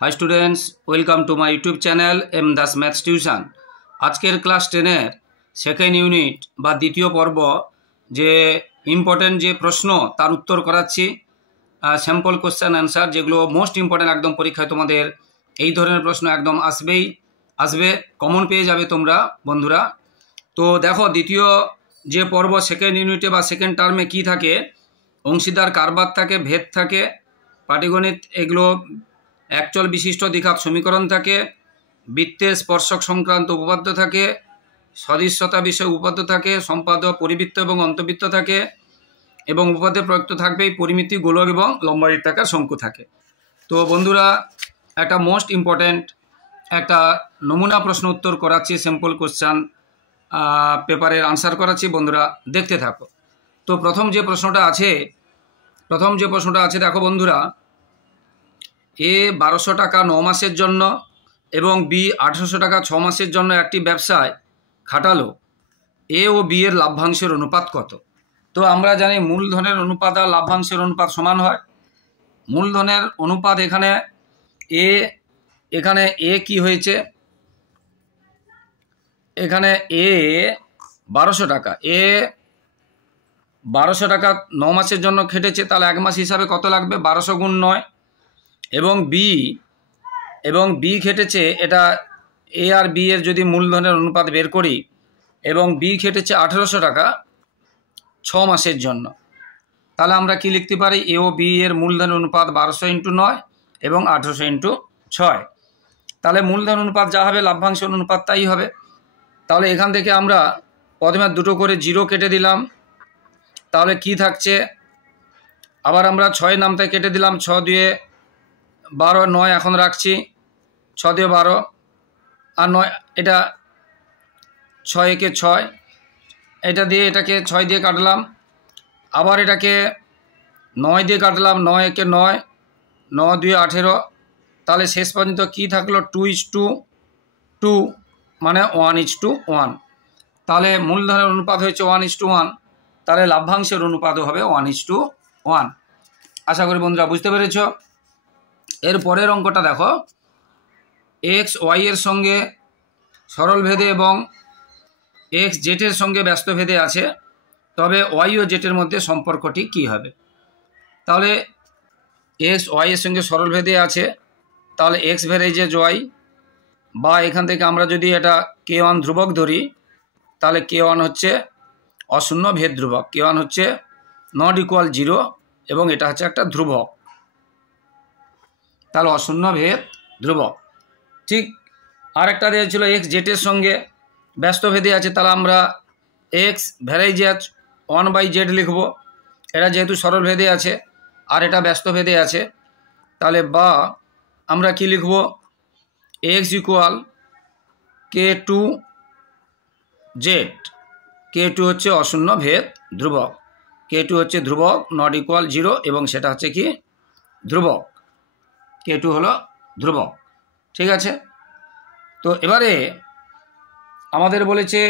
High students welcome to my YouTube channel M Das maths tuition. आजकेर class 10 second unit बा द्वितीय पर्व जे important जे प्रश्न तार उत्तर कराচ্ছি सैम्पल क्वेश्चन आंसर जेगुलो मोस्ट इम्पोर्टेंट एकदम परीक्षाय तोमादेर এই ধরনের প্রশ্ন একদম আসবে কমন পেয়ে যাবে তোমরা বন্ধুরা। তো দেখো দ্বিতীয় যে পর্ব সেকেন্ড ইউনিটে বা সেকেন্ড টার্মে কি থাকে, অংশীদার কারবার থাকে, ভেদ থাকে, পাটিগণিত এগুলো একচল বিশিষ্ট দ্বিঘাত সমীকরণ থাকে, বৃত্তের স্পর্শক সংক্রান্ত উপপাদ্য থাকে, সদৃশ্যতা বিষয় উপপাদ্য থাকে, সম্পাদ্য পরিবৃত্ত এবং অন্তবৃত্ত থাকে এবং উপপাদ্যে প্রযুক্ত থাকবেই পরিমিতি, গোলক এবং লম্ববৃত্তাকার শঙ্কু থাকে। তো বন্ধুরা একটা মোস্ট ইম্পর্ট্যান্ট একটা নমুনা প্রশ্ন উত্তর করাচ্ছি, স্যাম্পল কোশ্চেন পেপারের আনসার করাচ্ছি, বন্ধুরা দেখতে থাকো। তো প্রথম যে প্রশ্নটা আছে দেখো বন্ধুরা, এ 1200 টাকা 9 মাসের জন্য এবং বি 1800 টাকা 6 মাসের জন্য একটি ব্যবসায় খাটালো, এ ও বি এর লাভ্যাংশের অনুপাত কত? তো আমরা জানি মূলধনের অনুপাত আর লাভ্যাংশের অনুপাত সমান হয়। মূলধনের অনুপাত এখানে এ কি হয়েছে, এখানে এ 1200 টাকা, এ 1200 টাকা 9 মাসের জন্য খেটেছে, তাহলে এক মাস হিসাবে কত লাগবে? 1200 গুণ 9। এবং বি খেটেছে, এটা এ আর বি এর যদি মূলধনের অনুপাত বের করি, এবং বি খেটেছে 1800 টাকা 6 মাসের জন্য, তাহলে আমরা কি লিখতে পারি? এ ও বি এর মূলধনের অনুপাত 1200 × 9 এবং 1800 × 6। তাহলে মূলধন অনুপাত যা হবে লাভ্যাংশ অনুপাত তাই হবে। তাহলে এখান থেকে আমরা প্রথমে দুটো করে 0 কেটে দিলাম, তাহলে কি থাকছে? আবার আমরা 6 নামতে কেটে দিলাম, 6 দিয়ে 12, 9 এখন রাখছি, 6 দিয়ে 12 আর 9, এটা 6 একে 6, এটা দিয়ে এটাকে 6 দিয়ে কাটলাম, আবার এটাকে 9 দিয়ে কাটলাম, 9 একে 9, 9 2 18, তাহলে শেষ পর্যন্ত কি থাকলো? 2:2 মানে 1:1। তাহলে মূলধনের অনুপাত হয়েছে 1:1, তাহলে লাভ্যাংশের অনুপাতও হবে 1:1। আশা করি বন্ধুরা বুঝতে পেরেছ। এর পরের অঙ্কটা দেখো, এক্স ওয়াই এর সঙ্গে সরল ভেদে এবং এক্স জেটের সঙ্গে ব্যস্ত ভেদে আছে, তবে ওয়াই ও জেটের মধ্যে সম্পর্কটি কি হবে? তাহলে এক্স ওয়াই এর সঙ্গে সরল ভেদে আছে, তাহলে এক্স ভ্যারেজেজ ওয়াই, বা এখান থেকে আমরা যদি এটা k1 ধ্রুবক ধরি, তাহলে k1 হচ্ছে অশূন্য ভেদ ধ্রুবক, k1 হচ্ছে নট ইকুয়াল 0 এবং এটা হচ্ছে একটা ধ্রুবক, তাহলে অশূন্য ভেদ ধ্রুবক। ঠিক আরেকটা দিয়েছিল এক্স জেটের সঙ্গে ব্যস্ত ভেদে আছে, তাহলে আমরা এক্স ভ্যারেজেজ 1/z লিখব, এটা যেহেতু সরল ভেদে আছে আর এটা ব্যস্ত ভেদে আছে, তাহলে বা আমরা কি লিখব? এক্স ইকুয়াল k2z, k2 হচ্ছে অশূন্য ভেদ ধ্রুবক, k2 হচ্ছে ধ্রুবক নট ইকুয়াল 0 এবং সেটা হচ্ছে কি ধ্রুবক, k2 হলো ধ্রুবক। ঠিক আছে, তো এবারে আমাদের বলেছে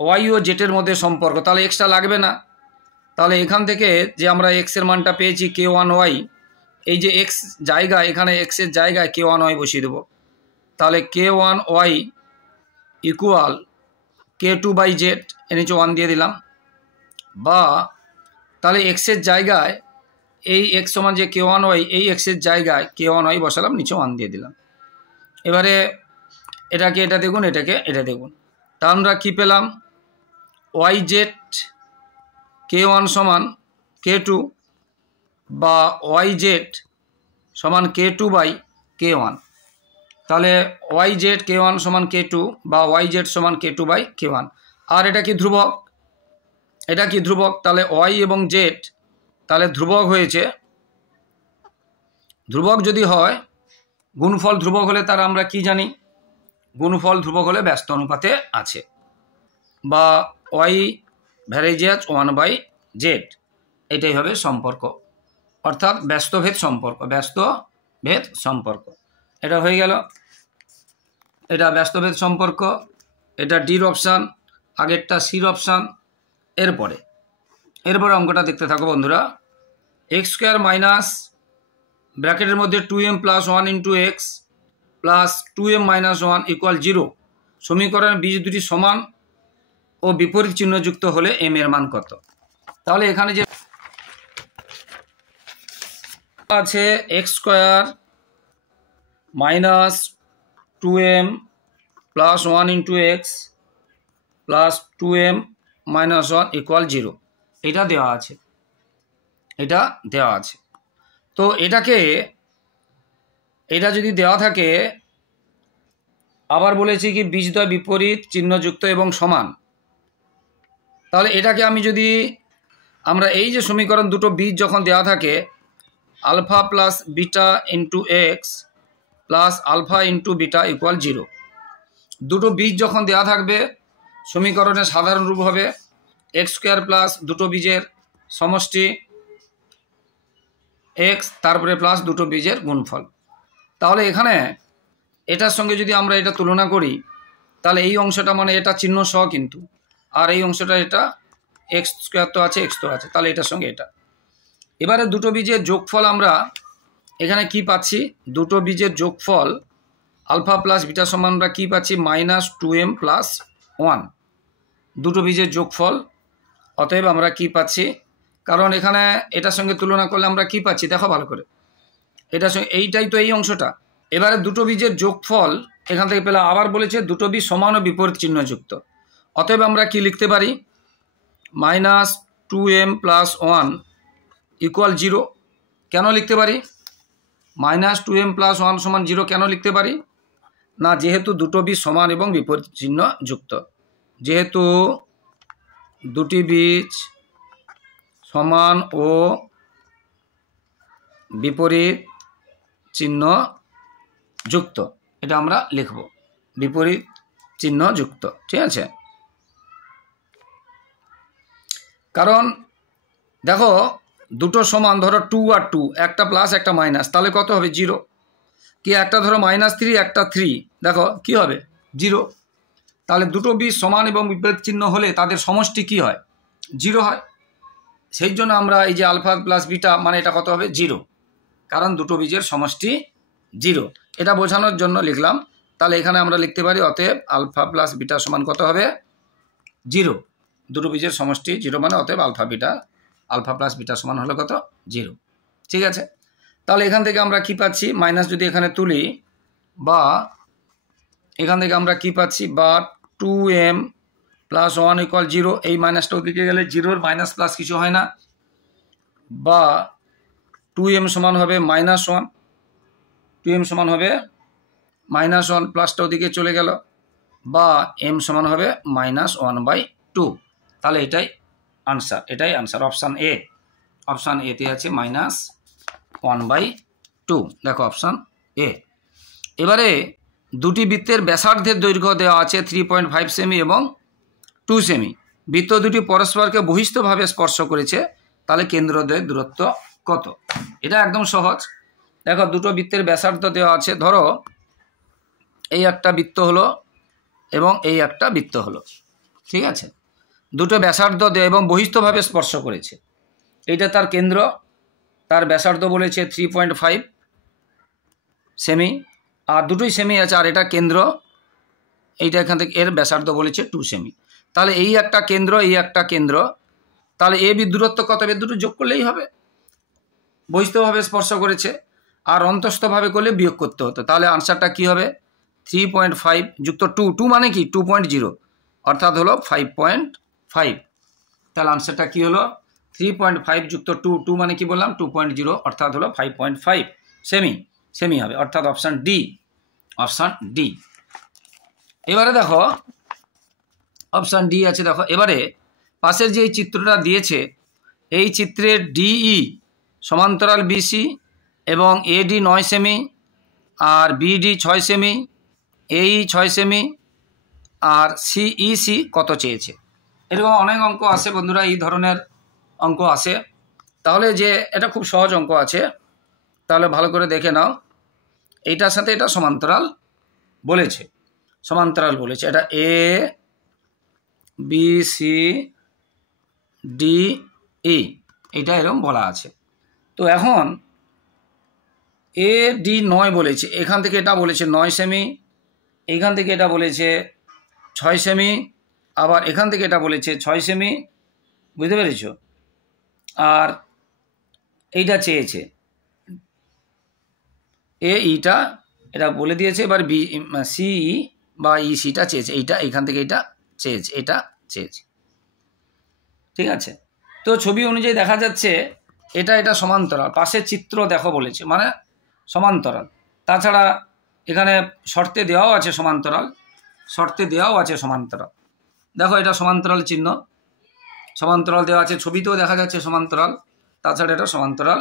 ওয়াই ও জেটের মধ্যে সম্পর্ক, তাহলে এক্সটা লাগবে না। তাহলে এখান থেকে যে আমরা এক্সের মানটা পেয়েছি k1y, এই যে এক্স জায়গায়, এখানে এক্সের জায়গায় k1y বসিয়ে দেবো, তাহলে k1y ইকুয়াল k2/z, এর নিচে 1 দিয়ে দিলাম, বা তাহলে এক্সের জায়গায় এই এক্স সমান যে k1y, এই এক্সের জায়গায় k1y বসালাম, নিচে 1 দিয়ে দিলাম। এবারে এটাকে এটা দেখুন, এটাকে এটা দেখুন, তা আমরা কী পেলাম? yz k1 সমান k2 বা yz সমান k2/k1, তাহলে yz k1 সমান k2 বা yz সমান k2/k1। আর এটা কি ধ্রুবক, এটা কি ধ্রুবক, তাহলে y এবং z তাহলে ধ্রুবক হয়েছে। ধ্রুবক যদি হয়, গুণফল ধ্রুবক হলে তার আমরা কি জানি? গুণফল ধ্রুবক হলে ব্যস্ত অনুপাতে আছে, বা y ভ্যারেজেজ 1/z, এটাই হবে সম্পর্ক, অর্থাৎ ব্যস্তভেদ সম্পর্ক, ব্যস্তভেদ সম্পর্ক। এটা হয়ে গেল, এটা ব্যস্তভেদ সম্পর্ক, এটা ডির অপশান, আগেরটা সির অপশান। এরপরে অঙ্কটা দেখতে থাকো বন্ধুরা, x² - ব্র্যাকেটের মধ্যে 2m plus 1 into x plus 2m minus 1 equal 0। সমীকরণের বীজ দুটি সমান ও বিপরীত চিহ্নযুক্ত হলে m এর মান কত? তাহলে এখানে যে আছে x square minus 2m plus 1 into x plus 2m minus 1 equal 0, এটা দেওয়া আছে, এটা দেওয়া আছে। তো এটা যদি দেওয়া থাকে, আবার বলেছি কি বীজদ্বয় বিপরীত চিহ্নযুক্ত এবং সমান, তাহলে এটাকে আমরা এই যে সমীকরণ দুটো বীজ যখন দেওয়া থাকে alpha plus beta into x plus alpha into beta equal 0, দুটো বীজ যখন দেওয়া থাকবে সমীকরণের সাধারণ রূপ হবে এক্স স্কোয়ার প্লাস দুটো বীজের সমষ্টি এক্স তারপরে প্লাস দুটো বীজের গুণফল। তাহলে এখানে এটার সঙ্গে যদি আমরা এটা তুলনা করি তাহলে এই অংশটা মানে এটা চিহ্ন সহ কিন্তু, আর এই অংশটা এটা এক্স স্কোয়ার তো আছে, এক্স তো আছে, তাহলে এটার সঙ্গে এটা। এবারে দুটো বীজের যোগফল আমরা এখানে কি পাচ্ছি, দুটো বীজের যোগফল আলফা প্লাস বিটা সমান আমরা কী পাচ্ছি মাইনাস 2m প্লাস 1, দুটো বীজের যোগফল। অতএব আমরা কি পাচ্ছি, কারণ এখানে এটার সঙ্গে তুলনা করলে আমরা কি পাচ্ছি দেখো ভালো করে, এটার সঙ্গে এইটাই তো এই অংশটা। এবারে দুটো বীজের যোগফল এখান থেকে পেলাম, আবার বলেছে দুটো বীজ সমান ও বিপরীত চিহ্নযুক্ত। অতএব আমরা কি লিখতে পারি, মাইনাস 2m প্লাস 1 ইকুয়াল 0। কেন লিখতে পারি মাইনাস 2m প্লাস 1 সমান 0 কেন লিখতে পারি না, যেহেতু দুটো বীজ সমান এবং বিপরীত চিহ্ন যুক্ত, যেহেতু দুটি বীজ সমান ও বিপরীত চিহ্ন যুক্ত, এটা আমরা লিখব বিপরীত চিহ্ন যুক্ত, ঠিক আছে। কারণ দেখো দুটো সমান, ধরো 2 আর 2, একটা প্লাস একটা মাইনাস, তাহলে কত হবে 0। কি একটা ধরো -3 একটা 3, দেখো কি হবে 0। তাহলে দুটো বীজ সমান এবং বিপরীত চিহ্ন হলে তাদের সমষ্টি কি হয় 0 হয়। সেই জন্য আমরা এই যে আলফা প্লাস বিটা মানে এটা কত হবে 0, কারণ দুটো বীজের সমষ্টি 0, এটা বোঝানোর জন্য লিখলাম। তাহলে এখানে আমরা লিখতে পারি অতএব আলফা প্লাস বিটা সমান কত হবে 0, দুটো বীজের সমষ্টি 0 মানে অতএব আলফা প্লাস বিটা সমান হলো কত 0, ঠিক আছে। তাহলে এখান থেকে আমরা কি পাচ্ছি, মাইনাস যদি এখানে তুলি বা এখান থেকে আমরা কি পাচ্ছি, বা 2m প্লাস 1 ইকুয়াল 0, এই মাইনাসটা ওদিকে গেলে 0-র মাইনাস প্লাস কিছু হয় না, বা 2m সমান হবে -1, 2m সমান হবে -1, প্লাসটা ওদিকে চলে গেল, বা m সমান হবে -1/2। তাহলে এটাই আনসার অপশান এ। অপশান এতে আছে -1/2, দেখো অপশান এ। এবারে দুটি বৃত্তের ব্যাসার্ধের দৈর্ঘ্য দেওয়া আছে 3.5 সেমি এবং 2 সেমি, বৃত্ত দুটি পরস্পরকে বহিস্থভাবে স্পর্শ করেছে, তাহলে কেন্দ্রদ্বয়ের দূরত্ব কত? এটা একদম সহজ। দেখো দুটো বৃত্তের ব্যাসার্ধ দেওয়া আছে, ধরো এই একটা বৃত্ত হলো এবং এই একটা বৃত্ত হলো, ঠিক আছে। দুটো ব্যাসার্ধ এবং বহিস্থভাবে স্পর্শ করেছে, এইটা তার কেন্দ্র, তার ব্যাসার্ধ বলেছে 3.5 সেমি, আর দুটোই সেমি আছে, আর এটা কেন্দ্র, এইটা এখান থেকে এর ব্যাসার্ধ বলেছে 2 সেমি। তাহলে এই একটা কেন্দ্র, এই একটা কেন্দ্র, তাহলে এ বি দূরত্ব কত হবে, দুটো যোগ করলেই হবে। বহিস্থভাবে স্পর্শ করেছে আর অন্তস্থভাবে করলে বিয়োগ করতে হতো, তাহলে আনসারটা কি হবে 3.5 যুক্ত 2, 2 মানে কি 2.0 অর্থাৎ হলো 5.5। তাহলে আনসারটা কি হলো 3.5 যুক্ত 2, 2 মানে কি বললাম 2.0 অর্থাৎ হলো 5.5 সেমি হবে, অর্থাৎ অপশান ডি। এবারে দেখো অপশান ডি আছে, দেখো এবারে পাশের যে এই চিত্রটা দিয়েছে, এই চিত্রের ডিই সমান্তরাল বিসি এবং এডি 9 সেমি আর বিডি 6 সেমি, এই 6 সেমি আর সিইসি কত চেয়েছে। এরকম অনেক অঙ্ক আছে বন্ধুরা, এই ধরনের অঙ্ক আছে। তাহলে যে এটা খুব সহজ অঙ্ক আছে, তাহলে ভালো করে দেখে নাও, এইটার সাথে এটা সমান্তরাল বলেছে, এটা A B C D E, এইটা এরকম বলা আছে। তো এখন এ ডি 9 বলেছে, এখান থেকে এটা বলেছে 9 সেমি, এখান থেকে এটা বলেছে 6 সেমি, আবার এখান থেকে এটা বলেছে 6 সেমি, বুঝতে পেরেছ? আর এইটা চেয়েছে এ ইটা, এটা বলে দিয়েছে। এবার বি সি বা ই সিটা চেয়েছে, এইটা এইখান থেকে এটা চেয়েছে, এটা চেয়েছে, ঠিক আছে? তো ছবি অনুযায়ী দেখা যাচ্ছে এটা সমান্তরাল, পাশের চিত্র দেখো বলেছে, মানে সমান্তরাল। তাছাড়া এখানে শর্তে দেওয়াও আছে সমান্তরাল, শর্তে দেওয়াও আছে সমান্তরাল। দেখো এটা সমান্তরাল চিহ্ন, সমান্তরাল দেওয়া আছে, ছবিতেও দেখা যাচ্ছে সমান্তরাল, তাছাড়া এটা সমান্তরাল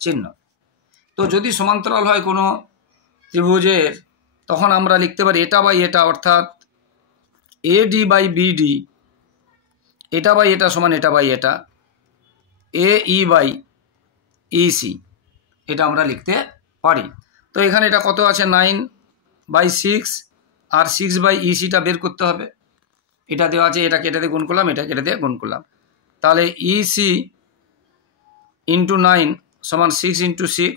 চিহ্ন। তো যদি সমান্তরাল হয় কোনো ত্রিভুজের, তখন আমরা লিখতে পারি এটা বাই এটা, অর্থাৎ এডি বাই বিডি, এটা বাই এটা সমান এটা বাই এটা, এ ই বাই ইসি, এটা আমরা লিখতে পারি। তো এখানে এটা কত আছে 9/6, আর 6/ইসিটা বের করতে হবে। এটা দেওয়া আছে, এটাকে এটা দিয়ে গুণ করলাম, এটাকে এটা দিয়ে গুণ করলাম, তাহলে ইসি ইন্টু 9 সমান 6 ইন্টু 6,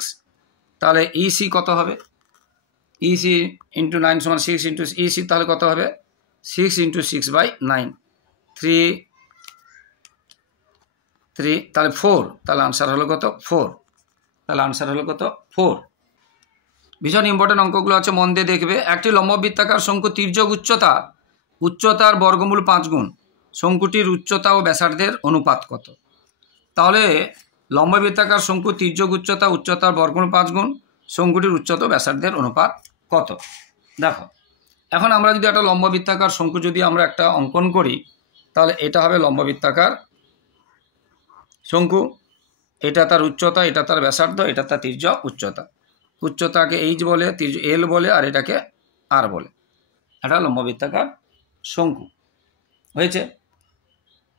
তাহলে ইসি কত হবে? ইসি ইন্টু 9 সমান 6 ইন্টু ইসি, তাহলে কত হবে? 6 ইন্টু 6/9, 3, তাহলে 4, তাহলে আনসার হলো কত? 4, তাহলে আনসার হলো কত? 4। ভীষণ ইম্পর্টেন্ট অঙ্কগুলো আছে, মন দিয়ে দেখবে। একটি লম্ববৃত্তাকার শঙ্কু তির্যক উচ্চতার বর্গমূল 5 গুণ, শঙ্কুটির উচ্চতা ও ব্যাসার্ধের অনুপাত কত? তাহলে লম্ববৃত্তাকার শঙ্কু তির্যক উচ্চতার বর্গমূল 5 গুণ, শঙ্কুটির উচ্চতা ও ব্যাসার্ধের অনুপাত কত? দেখো এখন আমরা যদি একটা লম্ববৃত্তাকার শঙ্কু যদি আমরা একটা অঙ্কন করি, তাহলে এটা হবে লম্ববৃত্তাকার শঙ্কু, এটা তার উচ্চতা, এটা তার ব্যাসার্ধ, এটা তার তির্যক উচ্চতা। উচ্চতাকে এইচ বলে, এল বলে, আর এটাকে আর বলে। এটা লম্ববৃত্তাকার শঙ্কু হয়েছে।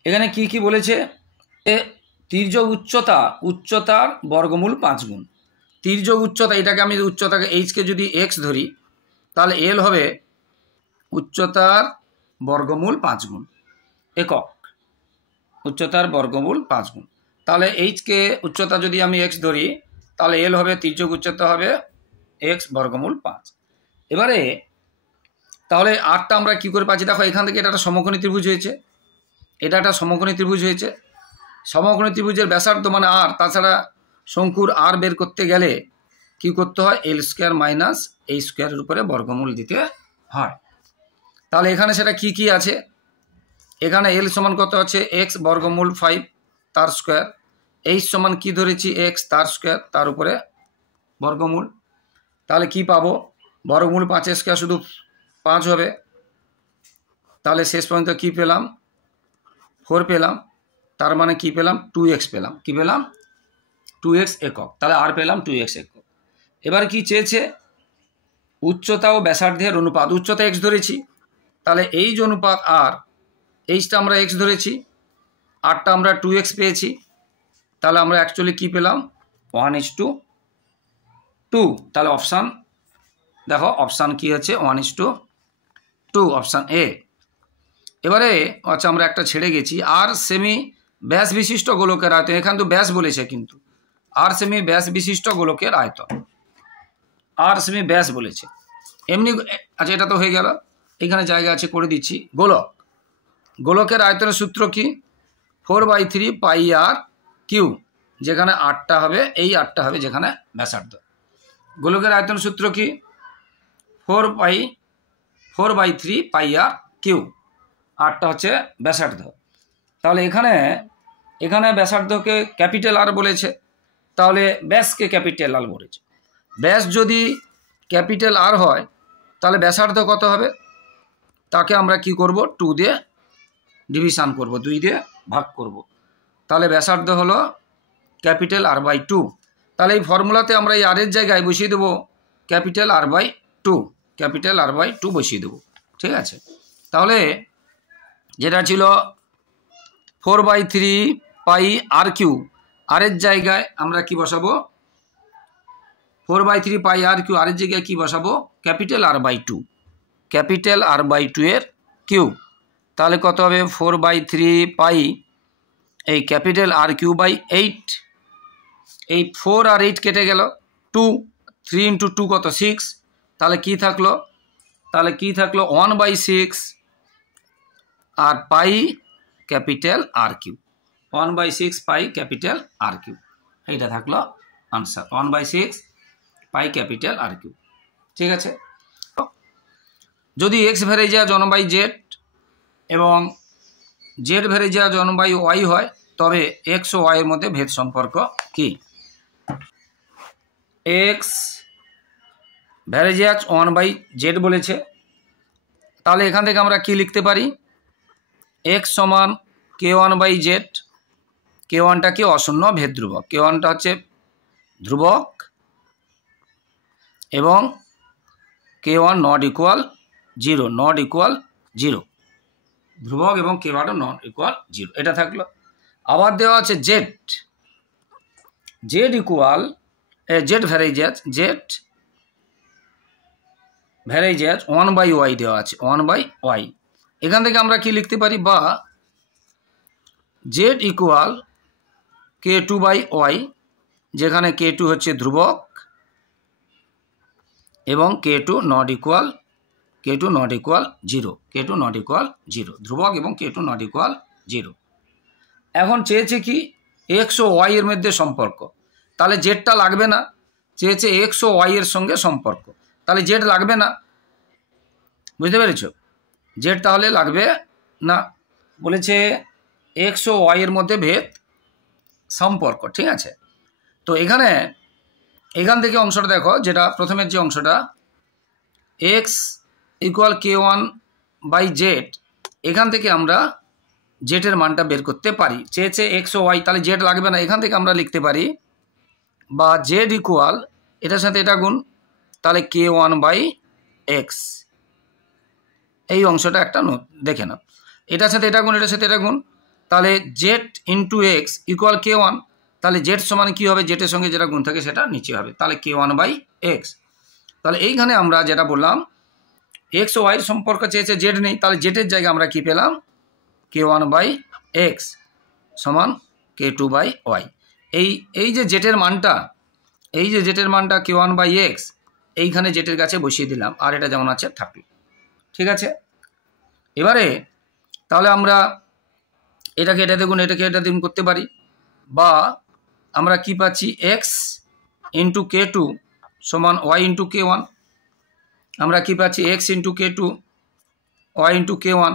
এখানে কি কি বলেছে? তির্যক উচ্চতার বর্গমূল 5 গুণ। তির্যক উচ্চতা, এটাকে আমি উচ্চতাকে এইচকে যদি এক্স ধরি, তাহলে এল হবে উচ্চতার বর্গমূল 5 গুণ, একক, উচ্চতার বর্গমূল 5 গুণ। তাহলে এইচকে উচ্চতা যদি আমি এক্স ধরি, তাহলে এল হবে তির্যক উচ্চতা হবে এক্স বর্গমূল 5। এবারে তাহলে আরটা আমরা কি করে পাচ্ছি? দেখো এখান থেকে এটা একটা সমকোণী ত্রিভুজ হয়েছে, এটা একটা সমকোণী ত্রিভুজ হয়েছে। সমকোণী ত্রিভুজের ব্যাসার্ধ মানে আর, তাছাড়া শঙ্কুর আর বের করতে গেলে কি করতে হয়? এল স্কোয়ার মাইনাস এই স্কোয়ারের উপরে বর্গমূল দিতে হয়। তাহলে এখানে সেটা কি কি আছে? এখানে এল সমান কত আছে? এক্স বর্গমূল 5 তার স্কোয়ার, এইচ সমান কি ধরেছি? এক্স তার স্কোয়ার, তার উপরে বর্গমূল। তাহলে কি পাবো? বর্গমূল 5 স্কোয়ার শুধু 5 হবে, তাহলে শেষ পর্যন্ত কি পেলাম? 4 পেলাম। তার মানে কি পেলাম? 2x পেলাম। কি পেলাম? 2x একক। তাহলে আর পেলাম 2x একক। এবার কি চেয়েছে? উচ্চতা ও ব্যাসার্ধের অনুপাত। উচ্চতা x ধরেছি, তাহলে এই যে অনুপাত আর, এইচটা আমরা x ধরেছি, আরটা আমরা 2x পেয়েছি, তাহলে আমরা অ্যাকচুয়ালি কি পেলাম? 1:2। তাহলে অপশান দেখো, অপশান কি আছে? 1:2, অপশান এ। এবারে আচ্ছা আমরা একটা ছেড়ে গেছি, আর সেমি ব্যাস বিশিষ্ট গোলকের আয়তন। এখানে তো ব্যাস বলেছে, কিন্তু আর সেমি ব্যাস বিশিষ্ট গোলকের আয়তন, আর সেমি ব্যাস বলেছে এমনি। আচ্ছা এটা তো হয়ে গেল, এখানে জায়গা আছে করে দিচ্ছি। গোলকের আয়তনের সূত্র কি? 4/3 পাই আর কিউ, যেখানে আটটা হবে, এই আটটা হবে যেখানে ব্যাসার্ধ। গোলকের আয়তনের সূত্র কি? 4/3 পাই আর কিউ, আটটা হচ্ছে ব্যাসার্ধ। তাহলে এখানে ব্যাসার্ধকে ক্যাপিটাল আর বলেছে, তাহলে ব্যাসকে ক্যাপিটাল আর বলেছে। ব্যাস যদি ক্যাপিটাল আর হয়, তাহলে ব্যাসার্ধ কত হবে? তাকে আমরা কি করব? 2 দিয়ে ডিভিশন করব, 2 দিয়ে ভাগ করব। তাহলে ব্যাসার্ধ হলো ক্যাপিটাল R/2। তাহলে এই ফর্মুলাতে আমরা এই আরের জায়গায় বসিয়ে দেবো ক্যাপিটাল R/2, ক্যাপিটাল R/2 বসিয়ে দেবো, ঠিক আছে? তাহলে যেটা ছিল 4/3 পাই আর কিউ, আরের জায়গায় আমরা কি বসাবো? 4/3 পাই আর কিউ, আরের জায়গায় কি বসাবো? ক্যাপিটাল R/2, ক্যাপিটাল R/2 এর কিউব। তাহলে কত হবে? 4/3 পাই এই ক্যাপিটাল R/3/8, এই 4 আর 8 কেটে গেল 2, 3 ইন্টু 2 কত 6, তাহলে কি থাকলো 1/6 আর pi capital R Q, 1/6 pi capital R Q, এইটা থাকলো answer 1/6 pi capital R Q. ঠিক আছে, যদি এক্স ভ্যারিয়েজ 1/z এবং জেড ভ্যারিয়েজ 1/y হয় তবে এক্স ও ওয়াই এর মধ্যে ভেদ সম্পর্ক কি? এক্স ভ্যারিয়েজ 1/z বলেছে, তাহলে এখান থেকে আমরা কি লিখতে পারি? এক্স সমান k1/z, k1টা কি অশূন্য ভেদ ধ্রুবক, k1টা হচ্ছে ধ্রুবক এবং k1 নট ইকুয়াল 0, ধ্রুবক এবং k1 নট ইকুয়াল 0, এটা থাকলো। আবার দেওয়া আছে জেড ইকুয়াল জেড ভ্যারিয়েজ 1/y দেওয়া আছে, 1/y। এখান থেকে আমরা কি লিখতে পারি? বা জেড ইকুয়াল k2/y, যেখানে k2 হচ্ছে ধ্রুবক এবং k2 নট ইকুয়াল 0, ধ্রুবক এবং k2 নট ইকুয়াল 0। এখন চেয়েছে কি এক্স ও ওয়াই এর মধ্যে সম্পর্ক, তাহলে জেডটা লাগবে না, চেয়েছে এক্স ও ওয়াই এর সঙ্গে সম্পর্ক, তাহলে জেড লাগবে না, বুঝতে পেরেছ? জেড তাহলে লাগবে না, বলেছে এক্স ও ওয়াই এর মধ্যে ভেদ সম্পর্ক। ঠিক আছে, তো এখান থেকে অংশটা দেখো, যেটা প্রথমের যে অংশটা এক্স ইকুয়াল k1/z, এখান থেকে আমরা জেডের মানটা বের করতে পারি। চেয়েছে এক্স ও ওয়াই, তাহলে জেড লাগবে না, এখান থেকে আমরা লিখতে পারি বা জেড ইকুয়াল এটার সাথে এটা গুণ, তাহলে k1/x, এই অংশটা একটা দেখে নাও, এটার সাথে এটা গুণ, এটার সাথে এটা গুণ, তাহলে Z into x equal k1, তাহলে জেড সমান কী হবে? জেডের সঙ্গে যেটা গুণ থাকে সেটা নিচে হবে, তাহলে k1/x। তাহলে এইখানে আমরা যেটা বললাম এক্স ও ওয়াইয়ের সম্পর্ক চেয়েছে, জেড নেই, তাহলে জেডের জায়গায় আমরা কি পেলাম? k1/x সমান k2/y। এই যে জেটের মানটা k1/x, এইখানে জেটের কাছে বসিয়ে দিলাম, আর এটা যেমন আছে থাকলো। ঠিক আছে, এবারে তাহলে আমরা এটাকে এটা দেখুন, এটাকে এটা দেখুন করতে পারি, বা আমরা কি পাচ্ছি? এক্স ইন্টু k2 সমান ওয়াই ইন্টু k1, আমরা কি পাচ্ছি? X into k2 Y into k1,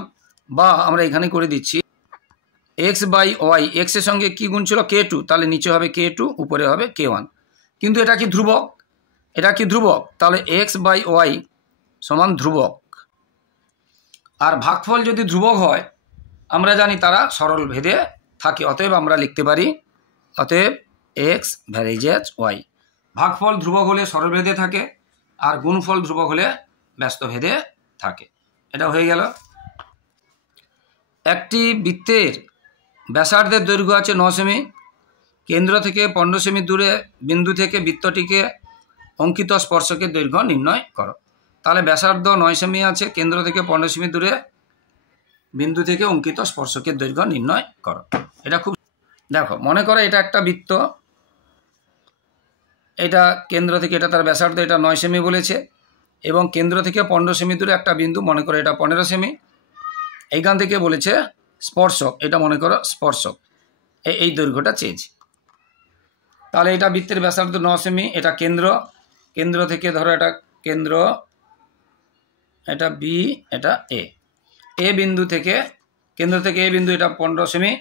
বা আমরা এখানে করে দিচ্ছি x/y, এক্স এর সঙ্গে কি গুণ ছিল? k2, তাহলে নিচে হবে k2, উপরে হবে k1, কিন্তু এটা কি ধ্রুবক? তাহলে x/y সমান ধ্রুবক, আর ভাগফল যদি ধ্রুবক হয় আমরা জানি তারা সরল ভেদে থাকে, অতএব আমরা লিখতে পারি এক্স ভ্যারিয়েজ ওয়াই, ভাগফল ধ্রুবক হলে সরল ভেদে থাকে আর গুণফল ধ্রুবক হলে ব্যস্ত ভেদে থাকে। এটা হয়ে গেল। একটি বৃত্তের ব্যাসার্ধের দৈর্ঘ্য আছে 9 সেমি, কেন্দ্র থেকে 15 সেমি দূরে বিন্দু থেকে বৃত্তটিকে অঙ্কিত স্পর্শকের দৈর্ঘ্য নির্ণয় করো। তাহলে ব্যাসার্ধ 9 সেমি আছে, কেন্দ্র থেকে 15 সেমি দূরে বিন্দু থেকে অঙ্কিত স্পর্শকের দৈর্ঘ্য নির্ণয় করো। এটা খুব, দেখো মনে করো এটা একটা বৃত্ত, এটা কেন্দ্র থেকে, এটা তার ব্যাসার্ধ, এটা 9 সেমি বলেছে, এবং কেন্দ্র থেকে 15 সেমি দূরে একটা বিন্দু, মনে করো এটা 15 সেমি, এইখান থেকে বলেছে স্পর্শক, এটা মনে করো স্পর্শক, এই দৈর্ঘ্যটা চেয়েছি। তাহলে এটা বৃত্তের ব্যাসার্ধ 9 সেমি, এটা কেন্দ্র থেকে ধরো এটা কেন্দ্র, এটা বি, এটা এ বিন্দু থেকে, কেন্দ্র থেকে এ বিন্দু, এটা 15 সেমি,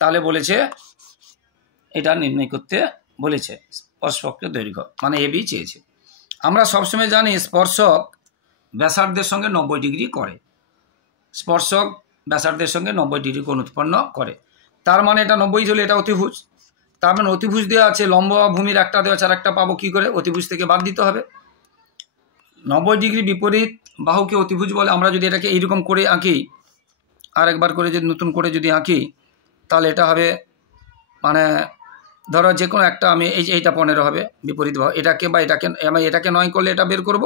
তাহলে বলেছে এটা নির্ণয় করতে বলেছে স্পর্শকের দৈর্ঘ্য, মানে এ বি চেয়েছে। আমরা সবসময় জানি স্পর্শক ব্যাসার্ধের সঙ্গে 90 ডিগ্রি করে, স্পর্শক ব্যাসার্ধের সঙ্গে 90 ডিগ্রি কোণ উৎপন্ন করে, তার মানে এটা 90 হলে এটা অতিভুজ, তার মানে অতিভুজ দেওয়া আছে, লম্ব ভূমির একটা দেওয়া আছে, আর একটা পাবো কী করে? অতিভুজ থেকে বাদ দিতে হবে। 90 ডিগ্রি বিপরীত বাহুকে অতিভুজ বলে। আমরা যদি এটাকে এইরকম করে আঁকি, আর একবার করে যদি নতুন করে যদি আঁকি, তাহলে এটা হবে, মানে ধরো যে কোনো একটা, আমি এইটা 15 হবে বিপরীত বাহু, এটাকে বা এটাকে, আমি এটাকে 9 করলে এটা বের করব,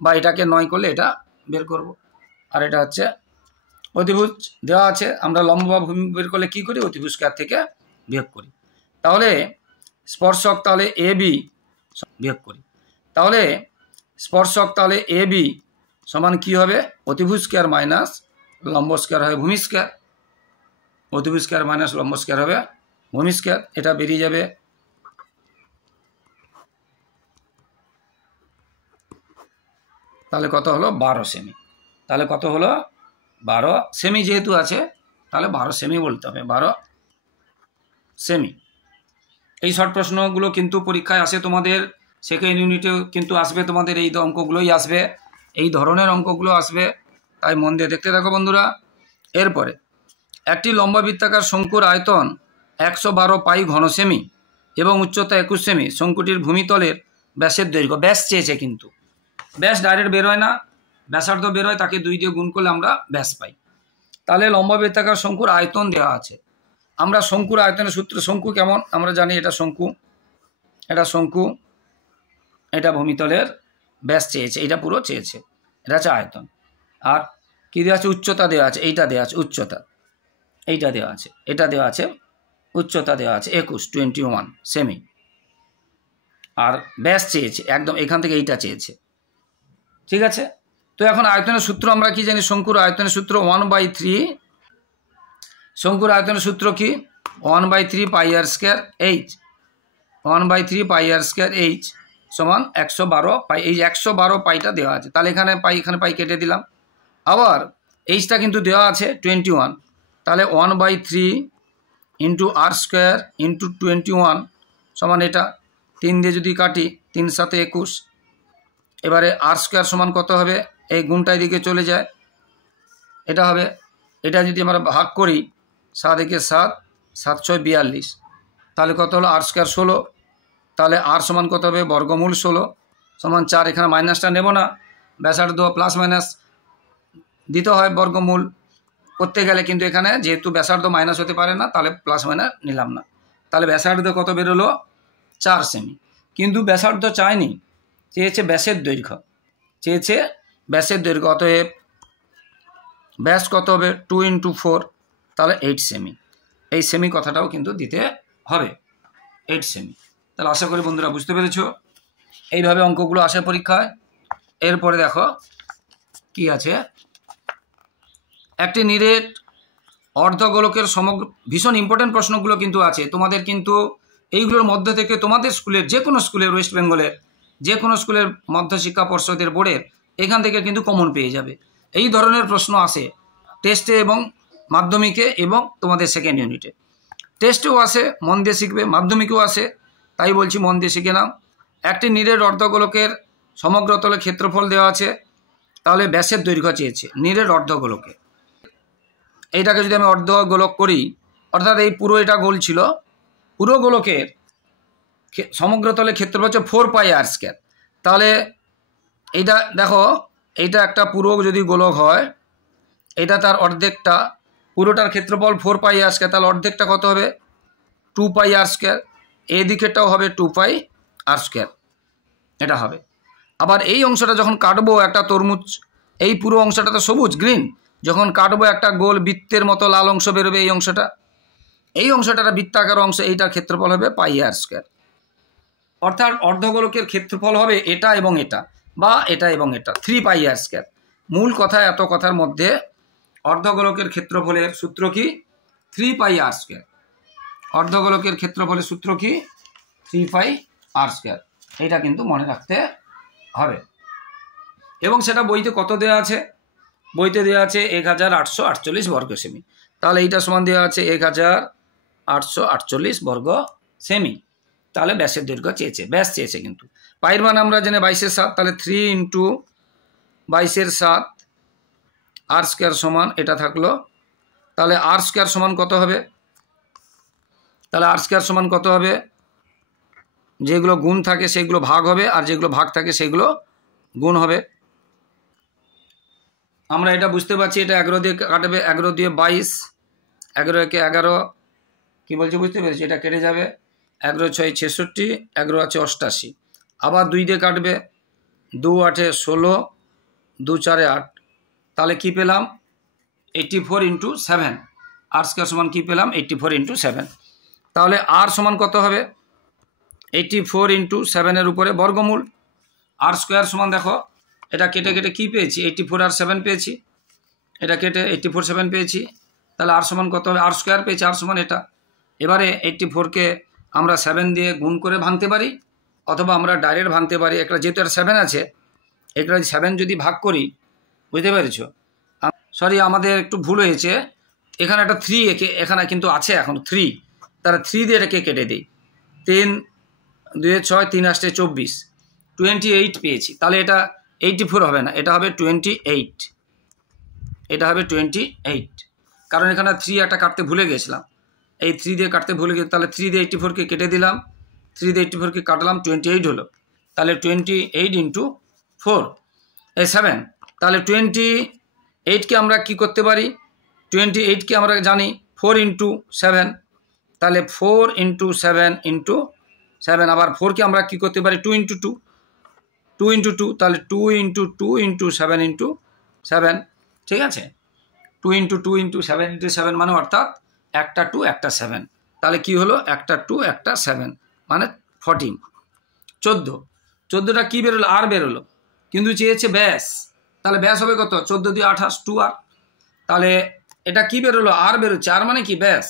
বা এটাকে 9 করলে এটা বের করব, আর এটা হচ্ছে অতিভুজ দেওয়া আছে। আমরা লম্ব বা ভূমি বের করলে কী করি? অতিভুজ কার থেকে বিয়োগ করি। তাহলে স্পর্শক, তাহলে এ বি বিয়োগ করি, তাহলে স্পর্শক তাহলে এ বি সমান কী হবে, অতিভুজ স্কয়ার মাইনাস লম্ব স্কয়ার হবে ভূমি স্কয়ার, অতিভুজ স্কয়ার মাইনাস লম্ব স্কয়ার হবে ভূমি স্কয়ার, এটা বেরিয়ে যাবে। তাহলে কত হলো 12 সেমি। তাহলে কত হলো 12 সেমি, যেহেতু আছে তাহলে 12 সেমি বলতে হবে, 12 সেমি। এই শর্ট প্রশ্নগুলো কিন্তু পরীক্ষায় আসে তোমাদের, সেকেন্ড ইউনিটেও কিন্তু আসবে তোমাদের, এই অঙ্কগুলোই আসবে, এই ধরনের অঙ্কগুলো আসবে, তাই মন দিয়ে দেখতে থাকো বন্ধুরা। এরপরে একটি লম্বা বৃত্তাকার শঙ্কুর আয়তন 112 পাই ঘন সেমি এবং উচ্চতা 21 সেমি। শঙ্কুটির ভূমিতলের ব্যাসের দৈর্ঘ্য, ব্যাস চেয়েছে কিন্তু ব্যাস ডাইরেক্ট বেরোয় না, ব্যাসার্ধ বেরোয়, তাকে 2 দিয়ে গুণ করলে আমরা ব্যাস পাই। তাহলে লম্বা বৃত্তাকার শঙ্কুর আয়তন দেওয়া আছে, আমরা শঙ্কুর আয়তনের সূত্র, শঙ্কু কেমন আমরা জানি, এটা শঙ্কু, এটা শঙ্কু, এটা ভূমিতলের ব্যাস চেয়েছে, এটা পুরো চেয়েছে, এটা হচ্ছে আয়তন। আর কী দেওয়া আছে, উচ্চতা দেওয়া আছে, এইটা দেওয়া আছে উচ্চতা, এইটা দেওয়া আছে, এটা দেওয়া আছে উচ্চতা দেওয়া আছে 21 সেমি। আর ব্যাস চেয়েছে একদম এখান থেকে এইটা চেয়েছে, ঠিক আছে। তো এখন আয়তনের সূত্র আমরা কি জানি, শঙ্কুর আয়তনের সূত্র 1/3, শঙ্কুর আয়তনের সূত্র কি 1/3 পাই আর স্কয়ার এইচ, 1/3 পাই আর স্কয়ার এইচ সমান 112 পাই। এই 112 পাইটা দেওয়া আছে, তাহলে এখানে পাই কেটে দিলাম। আবার এইচটা কিন্তু দেওয়া আছে 21, তাহলে 1/3 ইন্টু আর স্কোয়ার ইন্টু 21 সমান এটা 3 দিয়ে যদি কাটি 3 × 7 = 21। এবারে আর স্কোয়ার সমান কত হবে, এই গুণটা এদিকে চলে যায়, এটা হবে, এটা যদি আমরা ভাগ করি 7 × 7 7 × 6 = 42, তাহলে কত হলো আর স্কোয়ার 16, তাহলে আর সমান কত হবে বর্গমূল 16 সমান 4। এখানে মাইনাসটা নেব না, ব্যাসার্ধ প্লাস মাইনাস দিতে হয় বর্গমূল করতে গেলে, কিন্তু এখানে যেহেতু ব্যাসার্ধ মাইনাস হতে পারে না, তাহলে প্লাস মাইনাস নিলাম না। তাহলে ব্যাসার্ধ কত বেরোলো 4 সেমি, কিন্তু ব্যাসার্ধ চায়নি, চেয়েছে ব্যাসের দৈর্ঘ্য, চেয়েছে ব্যাসের দৈর্ঘ্য, অতএব ব্যাস কত হবে 2 × 4, তাহলে 8 সেমি। এই সেমি কথাটাও কিন্তু দিতে হবে 8 সেমি। তাহলে আশা করি বন্ধুরা বুঝতে পেরেছ, এইভাবে অঙ্কগুলো আসে পরীক্ষায়। এরপরে দেখো কি আছে, একটি নিরেট অর্ধগোলকের সমগ্র, ভীষণ ইম্পর্টেন্ট প্রশ্নগুলো কিন্তু আছে তোমাদের, কিন্তু এইগুলোর মধ্যে থেকে তোমাদের স্কুলের যে কোনো স্কুলের, ওয়েস্ট বেঙ্গলের যে কোনো স্কুলের মধ্যশিক্ষা পর্ষদের বোর্ডের এখান থেকে কিন্তু কমন পেয়ে যাবে। এই ধরনের প্রশ্ন আসে টেস্টে এবং মাধ্যমিকে এবং তোমাদের সেকেন্ড ইউনিটে। টেস্টেও আসে, মন দিয়ে শিখবে, মাধ্যমিকেও আসে, তাই বলছি মন দিয়ে শিখে নাও। একটি নিরেট অর্ধগোলকের সমগ্র তলে ক্ষেত্রফল দেওয়া আছে, তাহলে ব্যাসের দৈর্ঘ্য চেয়েছে নিরেট অর্ধগোলকে। এইটাকে যদি আমি অর্ধগোলক করি, অর্থাৎ এই পুরো এটা গোল ছিল, পুরো গোলকের সমগ্র তলে ক্ষেত্রফল হচ্ছে 4 পাই আর স্কয়ার। তাহলে এইটা দেখো, এইটা একটা পুরো যদি গোলক হয়, এটা তার অর্ধেকটা, পুরোটার ক্ষেত্রফল 4 পাই আর স্কয়ার, তাহলে অর্ধেকটা কত হবে 2 পাই আর স্কয়ার, এই দিকেরটাও হবে 2 পাই আর স্কয়ার, এটা হবে। আবার এই অংশটা যখন কাটবো, একটা তরমুজ, এই পুরো অংশটা তো সবুজ গ্রিন, যখন কাটবো একটা গোল বৃত্তের মতো লাল অংশ বেরোবে, এই অংশটা, এই অংশটা একটা বৃত্তাকার অংশ, এইটার ক্ষেত্রফল হবে পাই আর স্কয়ার। অর্থাৎ অর্ধগোলকের ক্ষেত্রফল হবে এটা এবং এটা, বা এটা এবং এটা, 3 পাই আর স্কয়ার। মূল কথা, এত কথার মধ্যে অর্ধগোলকের ক্ষেত্রফলের সূত্র কি 3 পাই আর স্কয়ার। অর্ধগোলকের ক্ষেত্রফলের সূত্র কি 3 পাই আর স্কয়ার, এটা কিন্তু মনে রাখতে হবে। এবং সেটা বইতে কত দেওয়া আছে, বইতে দেওয়া আছে 1848 বর্গ সেমি। তাহলে এইটা সমান দেওয়া আছে 1848 বর্গ সেমি। তাহলে ব্যাসের দৈর্ঘ্য চেয়েছে, ব্যাস চেয়েছে, কিন্তু পাইয়ের মান আমরা জানি 22/7, তাহলে 3 × 22/7 আর স্কয়ার সমান এটা থাকলো। তাহলে আর স্কয়ার সমান কত হবে, তাহলে আর স্কয়ার সমান কত হবে, যেগুলো গুণ থাকে সেগুলো ভাগ হবে, আর যেগুলো ভাগ থাকে সেগুলো গুণ হবে। আমরা এটা বুঝতে পারছি, এটা 11 দিয়ে কাটবে, 11 দিয়ে 22, 11 × 11 কি বলছে বুঝতে পেরেছি, এটা কেটে যাবে, 11 × 6 = 66, 11 আছে 88, আবার 2 দিয়ে কাটবে, 2 × 8 = 16, 2 × 4 = 8, তাহলে কি পেলাম 84 × 7, আর স্কয়ার সমান কি পেলাম 84 × 7। তাহলে আর সমান কত হবে 84 × 7 এর উপরে বর্গমূল, আর স্কোয়ার সমান দেখো এটা কেটে কেটে কী পেয়েছি 84 আর 7 পেয়েছি, এটা কেটে 84 7 পেয়েছি, তাহলে আর সমান কত হবে আর স্কোয়ার পেয়েছি, আর সমান এটা। এবারে 84কে আমরা 7 দিয়ে গুণ করে ভাঙতে পারি অথবা আমরা ডাইরেক্ট ভাঙতে পারি। একটা যেহেতু একটা 7 আছে, একটা 7 যদি ভাগ করি, বুঝতে পেরেছ? সরি আমাদের একটু ভুল হয়েছে, এখানে একটা 3 এখানে কিন্তু আছে এখন 3, তারা 3 দিয়ে এটাকে কেটে দিই। 3 2 6 3 8 24 28 পেয়েছি। তাহলে এটা 84 হবে না, এটা হবে 28, এটা হবে 28, কারণ এখানে 3 একটা কাটতে ভুলে গেছিলাম, এই 3 দিয়ে কাটতে ভুলে গেছি। তাহলে 3 দিয়ে 84কে কেটে দিলাম, 3 দিয়ে 84কে কাটলাম, 28 হলো। তাহলে 28 ইন্টু 4 7, তাহলে 28কে আমরা কি করতে পারি, 28কে আমরা জানি 4 ইন্টু 7, তাহলে 4 ইন্টু 7 ইন্টু 7, আবার 4কে আমরা কি করতে পারি 2 ইন্টু 2, 2 ইন্টু 2, তাহলে 2 ইন্টু 2 ইন্টু 7 ইন্টু 7, ঠিক আছে? 2 ইন্টু 2 ইন্টু 7 ইন্টু 7 মানে অর্থাৎ একটা 2 একটা 7, তাহলে কি হলো একটা 2 একটা 7 মানে 14। 14টা কী বেরোলো আর বেরোলো, কিন্তু চেয়েছে ব্যাস, তাহলে ব্যাস হবে কত 14 দিয়ে 28 2 আর, তাহলে এটা কি বেরোলো আর বেরোচ্ছে, আর মানে কি ব্যাস,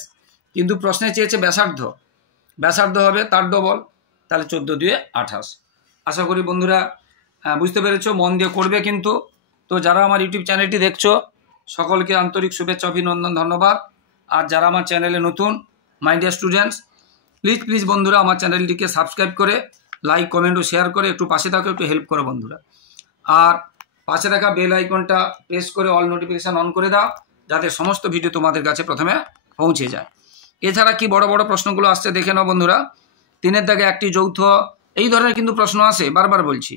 কিন্তু প্রশ্নে চেয়েছে ব্যাসার্ধ, ব্যাসার্ধ হবে তার ডবল, তাহলে 14 দিয়ে 28। আশা করি বন্ধুরা বুঝতে পেরেছো, মন দিয়ে করবে কিন্তু। তো যারা আমার ইউটিউব চ্যানেলটি দেখছো সকলকে আন্তরিক শুভেচ্ছা অভিনন্দন ধন্যবাদ। আর যারা আমার চ্যানেলে নতুন মাই ডিয়ার স্টুডেন্টস, প্লিজ বন্ধুরা আমার চ্যানেলটিকে সাবস্ক্রাইব করে লাইক কমেন্ট ও শেয়ার করে একটু পাশে থাকো, একটু হেল্প করো বন্ধুরা। আর পাশে থাকা বেল আইকনটা প্রেস করে অল নোটিফিকেশান অন করে দাও, যাতে সমস্ত ভিডিও তোমাদের কাছে প্রথমে পৌঁছে যায়। এছাড়া কি বড় বড় প্রশ্নগুলো আসছে দেখে নাও বন্ধুরা। 3-এর দাগে একটি যৌথ, এই ধরনের কিন্তু প্রশ্ন আসে, বারবার বলছি।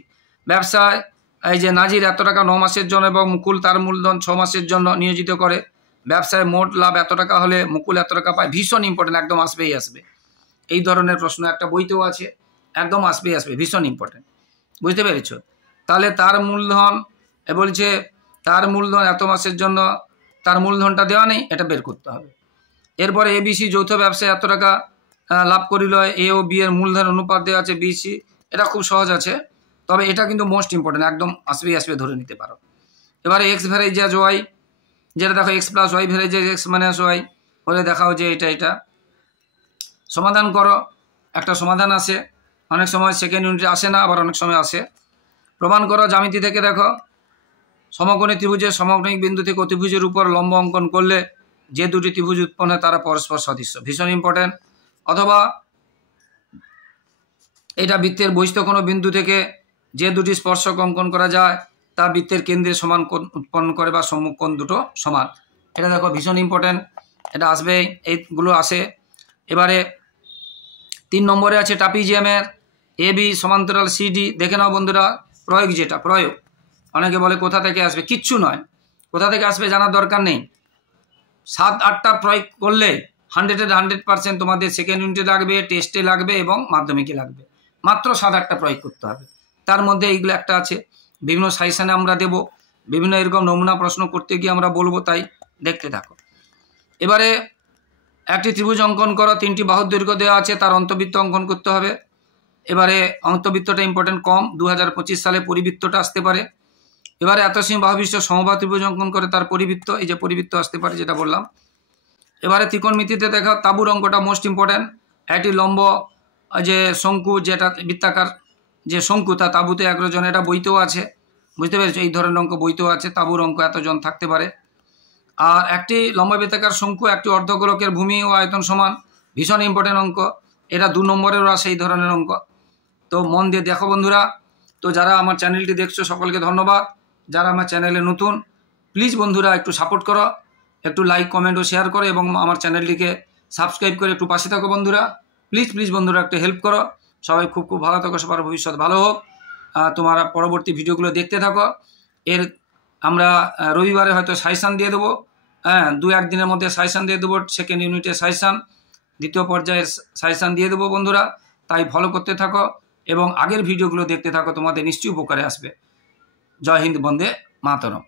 ব্যবসায় এই যে নাজির এত টাকা 9 মাসের জন্য এবং মুকুল তার মূলধন 6 মাসের জন্য নিয়োজিত করে, ব্যবসায় মোট লাভ এত টাকা হলে মুকুল এত টাকা পায়। ভীষণ ইম্পর্টেন্ট, একদম আসবেই আসবে এই ধরনের প্রশ্ন, একটা বইতেও আছে, একদম আসবেই আসবে, ভীষণ ইম্পর্টেন্ট, বুঝতে পেরেছ? তাহলে তার মূলধন বলছে তার মূলধন এত মাসের জন্য, তার মূলধনটা দেওয়া নেই, এটা বের করতে হবে। এরপরে এবিসি যৌথ ব্যবসায় এত টাকা লাভ করিল, এ ও বি এর মূলধন অনুপাত দেওয়া আছে বিসি, এটা খুব সহজ আছে, তবে এটা কিন্তু মোস্ট ইম্পর্টেন্ট, একদম আসবেই আসবে, ধরে নিতে পারো। এবারে এক্স ভ্যারাইজাজ ওয়াই, যেটা দেখো x plus y varies as x minus y হলে দেখাও যে এটা সমাধান করো, একটা সমাধান আসে, অনেক সময় সেকেন্ড ইউনিটে আসে না, আবার অনেক সময় আসে। প্রমাণ করো, জ্যামিতি থেকে দেখো সমকোণী ত্রিভুজের সমকোণিক বিন্দু থেকে অতিভুজের উপর লম্ব অঙ্কন করলে যে দুটি ত্রিভুজ উৎপন্ন হয় তারা পরস্পর সদৃশ্য, ভীষণ ইম্পর্টেন্ট। অথবা এটা বৃত্তের বহিস্থ কোনো বিন্দু থেকে যে দুটি স্পর্শক অঙ্কন করা যায় তা বৃত্তের কেন্দ্রে সমান কোণ উৎপন্ন করে বা সম্মুখ কোণ দুটো সমান, এটা দেখো ভীষণ ইম্পর্টেন্ট, এটা আসবে, এইগুলো আসে। এবারে 3 নম্বরে আছে ট্রাপিজিয়ামের এ বি সমান্তরাল সিডি, দেখে নাও বন্ধুরা প্রয়োগ, যেটা প্রয়োগ, অনেকে বলে কোথা থেকে আসবে, কিচ্ছু নয়, কোথা থেকে আসবে জানার দরকার নেই। 7-8টা প্রয়োগ করলে 100-এর 100% তোমাদের সেকেন্ড ইউনিটে লাগবে, টেস্টে লাগবে এবং মাধ্যমিকে লাগবে, মাত্র 7-8টা প্রয়োগ করতে হবে। তার মধ্যে এইগুলো একটা আছে, বিভিন্ন সাজেশানে আমরা দেব, বিভিন্ন এরকম নমুনা প্রশ্ন করতে গিয়ে আমরা বলবো, তাই দেখতে থাকো। এবারে একটি ত্রিভুজ অঙ্কন করো, 3টি বাহুর দৈর্ঘ্য দেওয়া আছে, তার অন্তবৃত্ত অঙ্কন করতে হবে। এবারে অন্তবৃত্তটা ইম্পর্টেন্ট, কম 2025 সালে পরিবৃত্তটা আসতে পারে। এবারে এত সীম বাহুবিশিষ্ট সমবাহু ত্রিভুজ অঙ্কন করে তার পরিবৃত্ত, এই যে পরিবৃত্ত আসতে পারে যেটা বললাম। এবারে ত্রিকোণমিতিতে দেখা তাঁবুর অঙ্কটা মোস্ট ইম্পর্টেন্ট, একটি লম্ব যে শঙ্কু, যেটা বৃত্তাকার যে শঙ্কু তা তাঁবুতে 11 জন, এটা বইতেও আছে, বুঝতে পেরেছো? এই ধরনের অঙ্ক বইতেও আছে, তাঁবুর অঙ্ক এতজন থাকতে পারে। আর একটি লম্ব বৃত্তাকার শঙ্কু একটি অর্ধগোলকের ভূমি ও আয়তন সমান, ভীষণ ইম্পর্টেন্ট অঙ্ক, এটা 2 নম্বরেরও আসে এই ধরনের অঙ্ক, তো মন দিয়ে দেখো বন্ধুরা। তো যারা আমার চ্যানেলটি দেখছো সকলকে ধন্যবাদ, যারা আমার চ্যানেলে নতুন প্লিজ বন্ধুরা একটু সাপোর্ট করো, একটু লাইক কমেন্ট ও শেয়ার করো এবং আমার চ্যানেলটিকে সাবস্ক্রাইব করে একটু পাশে থাকো বন্ধুরা, প্লিজ বন্ধুরা একটু হেল্প করো। সবাই খুব ভালো থাকো, সবার ভবিষ্যৎ ভালো হোক। তোমরা পরবর্তী ভিডিওগুলো দেখতে থাকো। এর আমরা রবিবারে হয়তো সাজেশান দিয়ে দেবো, 2-1 দিনের মধ্যে সাজেশান দিয়ে দেবো, সেকেন্ড ইউনিটের সাজেশান, দ্বিতীয় পর্যায়ের সাজেশান দিয়ে দেবো বন্ধুরা, তাই ফলো করতে থাকো এবং আগের ভিডিওগুলো দেখতে থাকো, তোমাদের নিশ্চয়ই উপকারে আসবে। জয় হিন্দ, বন্দে মাতরম।